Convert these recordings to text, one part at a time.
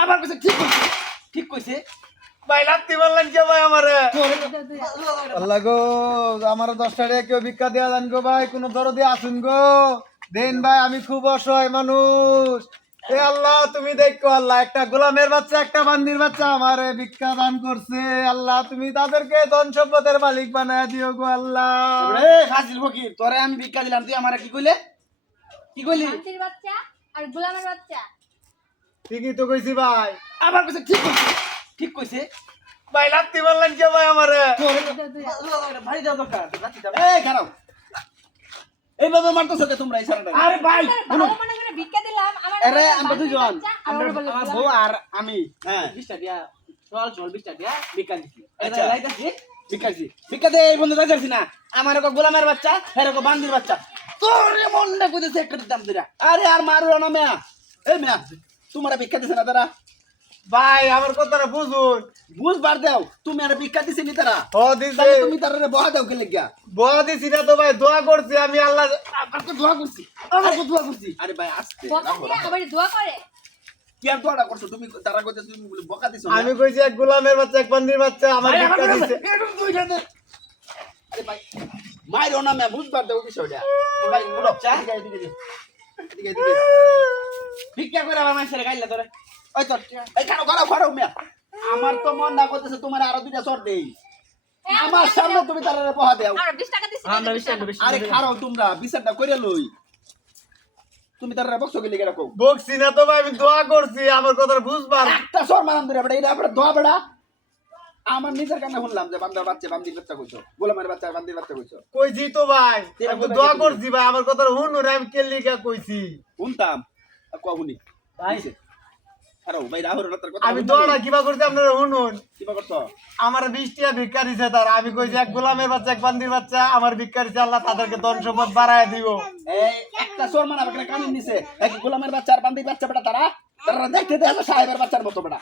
আবার কইছে ঠিক কইছে ভাই লাত্তি বললেন কে ভাই আমারে আল্লাহ গো আমার 10 টাকা কেউ ভিক্ষা দেয়া জান গো ভাই কোন দরদি আসুন গো দেন ভাই আমি খুব অসহায় মানুষ এ আল্লাহ তুমি দেখো আল্লাহ একটা গোলামের বাচ্চা একটা বান্দির বাচ্চা আমারে ভিক্ষা দান করছে আল্লাহ তুমি তাদেরকে ধন সম্পদের মালিক বানায় দিও গো আল্লাহ রে ফাজিল ফকির তোরে আমি ভিক্ষা দিলাম তুই আমারে কি কইলি বান্দির বাচ্চা আর গোলামের বাচ্চা ঠিকই তো কইছি ভাই আবার কইছে ঠিক কইছে ভাই লাত্তি বললেন কে ভাই আমারে ভাই দাও দরকার এই খারাপ এইভাবে মারতেছো কে তোমরা ইশারাটা আরে ভাই ভালো মনে করে ভিক্ষা দিলাম আমার আরে আমরা দুজন আমার আমার বউ আর আমি হ্যাঁ 20 টাকা দিয়া চল 20 টাকা দিয়া ভিক্ষা দিছি আচ্ছা লাইতাছি ভিক্ষা দে এই বন্ধু যাইতাছি না আমার কো গোলামের বাচ্চা হেরে কো বান্দির বাচ্চা তোরে মনটা কইতেছে একটা দাম দিরা আরে আর মারো না মিয়া এই মিয়া তোমারে ভিক্ষা দিছ না তারা ভাই আমার কথাটা বুঝুন বুঝবার দাও তুমি আর ভিক্ষা দিছিনি তারা ও দিছে তাহলে তুমি তারে বহা দাও কে লাগিয়া বয়া দিছি না তো ভাই দোয়া করছি আমি আল্লাহ আমাকে দোয়া করছি আরে ভাই আস্তে বকা দিয়ে আবার দোয়া করে কি আর দোয়াটা করছো তুমি তারা কইতে তুমি বলে বকা দিছো আমি কইছি এক গোলামের বাচ্চা এক বান্দির বাচ্চা আমার ভিক্ষা দিছে আরে ভাই মাইরো না মে বুঝবার দাও বিষয়টা ভাই মুড়ো চা দিকে ভিক্ষা করে আমার মাইসের গাইলা তোরে ওই তোর এই খাড়ো মিয়া আমার তো মন না করতেছে তোমার আরো দুইটা চড় দেই আমার সামনে তুমি তারে বহা দাও আর 20 টাকা দিছি আমরা 20 টাকা আরে খাড়ো তোমরা বিচারটা কইরা লই তুমি তারে বকছো গেলি কেন কও বকছি না তো ভাই আমি দোয়া করছি আমার কথাটা বুঝবার একটা সর মারাম ধরে বেটা এটা আমরা দোয়া বেটা আমার নিজের কানে শুনলাম যে বান্দার বাচ্চা বান্দির বাচ্চা কইছো গোলামের বাচ্চা বান্দির বাচ্চা কইছো কইছি তো ভাই আমি দোয়া করছি ভাই আমার কথাটা শুনুন আমি কেলিকা কইছি শুনতাম কহুনি ভাই আরে ভাই রাহুল রাতার কথা আমি দোয়াটা কিবা করছি আপনারা শুনুন কিবা করছো আমার 20 টাকা ভিক্ষা দিছে তার আমি কইছি এক গোলামের বাচ্চা এক বান্দির বাচ্চা আমার ভিক্ষা দিছে আল্লাহ তাদেরকে ধন সম্পদ বাড়ায় দিব এই একটা সর মানা বাকলে কামিন নিছে এক গোলামের বাচ্চা আর বান্দির বাচ্চা বেটা তারা দেখতে দেখো সাহেবের বাচ্চার মতো বেটা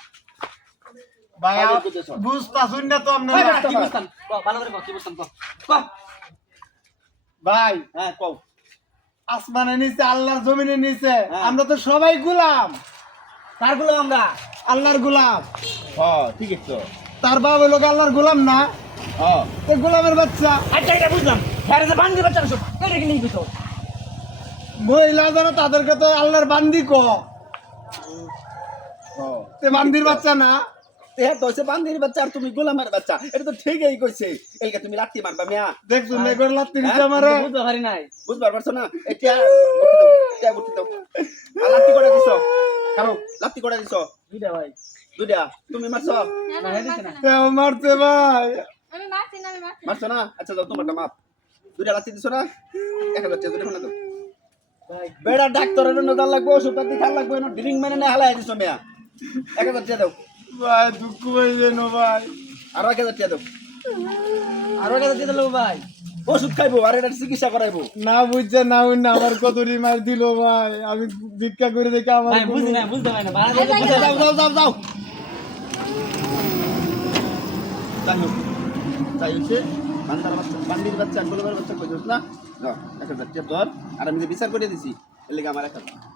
ভাই বুঝতা শুন না তো আপনারা কি বুঝতাম ভালো করে কি বুঝতাম কও ভাই হ্যাঁ কও আসমানের নিচে আল্লাহর জমিনের নিচে আমরা তো সবাই গোলাম কার গোলাম আমরা আল্লাহর গোলাম হ্যাঁ ঠিক আছে তো তার বাবা লোক আল্লাহর গোলাম না হ্যাঁ তো গোলামের বাচ্চা আচ্ছা এটা বুঝলাম আরে যে বান্দির বাচ্চা সব এটা কি নিবি তো মহিলা যারা তাদেরকে তো আল্লাহর বান্দি ক হ্যাঁ তে বান্দির বাচ্চা না এ তো সে বান্দির বাচ্চা আর তুমি গোলামের বাচ্চা এটা তো ঠিকই কইছে এইটা তুমি লাত্তি মারবা মিয়া দেখছুন না করে লাত্তি দিছে আমারে বুঝতে পারি নাই বুঝবার পারছো না এটা বুঝতে দাও লাত্তি করে দিছো কারো লাত্তি করে দিছো দুইটা ভাই দুইটা তুমি মারছো না দিছি না এ মারতে ভাই আমি মারছি না মারছো না আচ্ছা দাও তোমারটা মাপ দুইটা লাত্তি দিছো না 1000 টাকা দুইটা না দাও ভাই বেড়া ডাক্তারের জন্য দাল লাগবে ওষুধ পাতি খাওয়া লাগবে না ড্রিঙ্ক মানে না হালাই দিছো মিয়া 1000 টাকা দাও ভাই দুঃখ হয়ে যেন ভাই আর 1000 টাকা দাও আর 1000 টাকা দাও ভাই ওষুধ খাইবো আর এটা চিকিৎসা করাইবো না বুঝছে না উনি না আমার কত রিমার দিল ভাই আমি ভিক্ষা করে দেখে আমার বুঝতে পারি না যাও যাও যাও যাও তাই হচ্ছে বান্দির বাচ্চা গোলামের বাচ্চা কইছস না যাও 1000 টাকা ধর আর আমি যে বিচার করে দিছি এর লাগি আমার 1000